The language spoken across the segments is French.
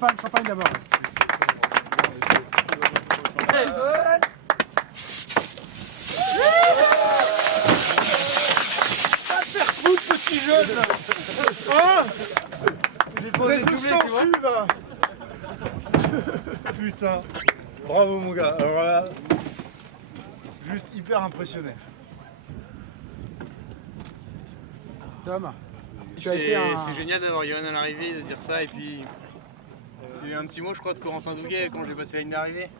champagne d'abord. Petit jeune là. Hein? J'ai posé le doublé, tu vois. Va. Putain. Bravo mon gars. Alors là, juste hyper impressionné. Tom, c'est génial d'avoir Johan à l'arrivée, de dire ça. Et puis, il y a eu un petit mot, je crois, de Corentin Douguet quand j'ai passé la ligne d'arrivée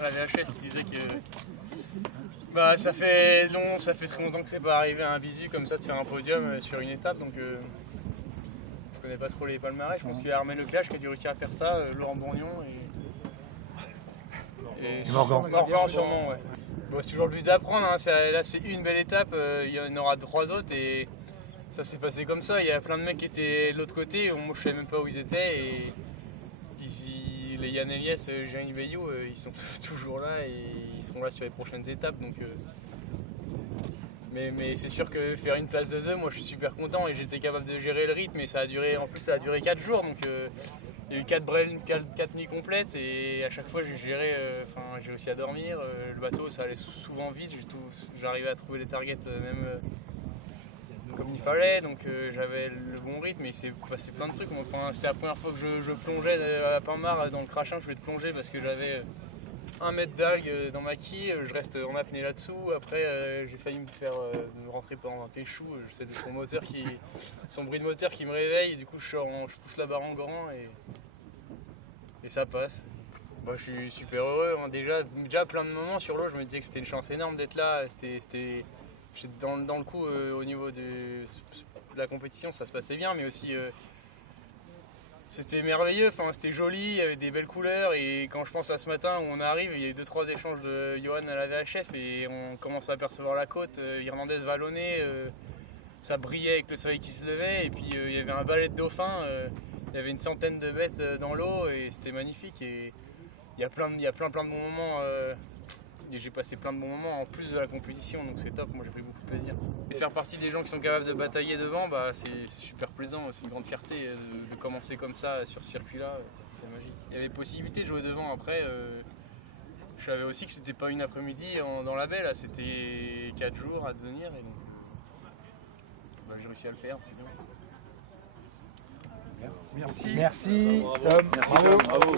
à la VHF qui disait que bah, ça fait très longtemps que c'est pas arrivé à un bisu comme ça de faire un podium sur une étape. Donc, je connais pas trop les palmarès. Je pense qu'il y a Armel Leclerc qui a dû réussir à faire ça, Laurent Bourgnon et Morgan sûrement. Ouais. Bon, c'est toujours le but d'apprendre. Hein. Là, c'est une belle étape. Il y en aura 3 autres et ça s'est passé comme ça. Il y a plein de mecs qui étaient de l'autre côté. Moi, je savais même pas où ils étaient. Et les Yann Eliès, Jérémy Veillou, ils sont toujours là et ils seront là sur les prochaines étapes. Donc, mais c'est sûr que faire une place de 2, moi, je suis super content et j'étais capable de gérer le rythme. Et ça a duré 4 jours. Donc, il y a eu 4 nuits complètes et à chaque fois j'ai géré, j'ai réussi à dormir. Le bateau, ça allait souvent vite. J'arrivais à trouver les targets même comme il fallait, donc j'avais le bon rythme et c'est passé plein de trucs. Enfin, c'était la première fois que je plongeais à Pinmar dans le crachin. Je voulais te plonger parce que j'avais 1 mètre d'algues dans ma quille, je reste en apnée là-dessous. Après j'ai failli me rentrer pendant un péchou, c'est son bruit de moteur qui me réveille et du coup je pousse la barre en grand et ça passe. Moi, je suis super heureux, hein. Déjà plein de moments sur l'eau, je me disais que c'était une chance énorme d'être là. J'étais dans le coup au niveau de la compétition, ça se passait bien, mais aussi c'était merveilleux, c'était joli, il y avait des belles couleurs. Et quand je pense à ce matin où on arrive, il y a eu 2-3 échanges de Johan à la VHF et on commence à apercevoir la côte irlandaise vallonnée, ça brillait avec le soleil qui se levait et puis il y avait un balai de dauphins, il y avait une centaine de bêtes dans l'eau et c'était magnifique. Et il y a plein de bons moments. Et j'ai passé plein de bons moments en plus de la compétition, donc c'est top, moi j'ai pris beaucoup de plaisir. Et faire partie des gens qui sont capables de batailler devant, c'est super plaisant, c'est une grande fierté de commencer comme ça sur ce circuit-là, c'est magique. Il y avait possibilité de jouer devant après, je savais aussi que c'était pas une après-midi dans la baie, là c'était 4 jours à devenir et donc j'ai réussi à le faire, c'est bien. Merci. Tom. Bravo.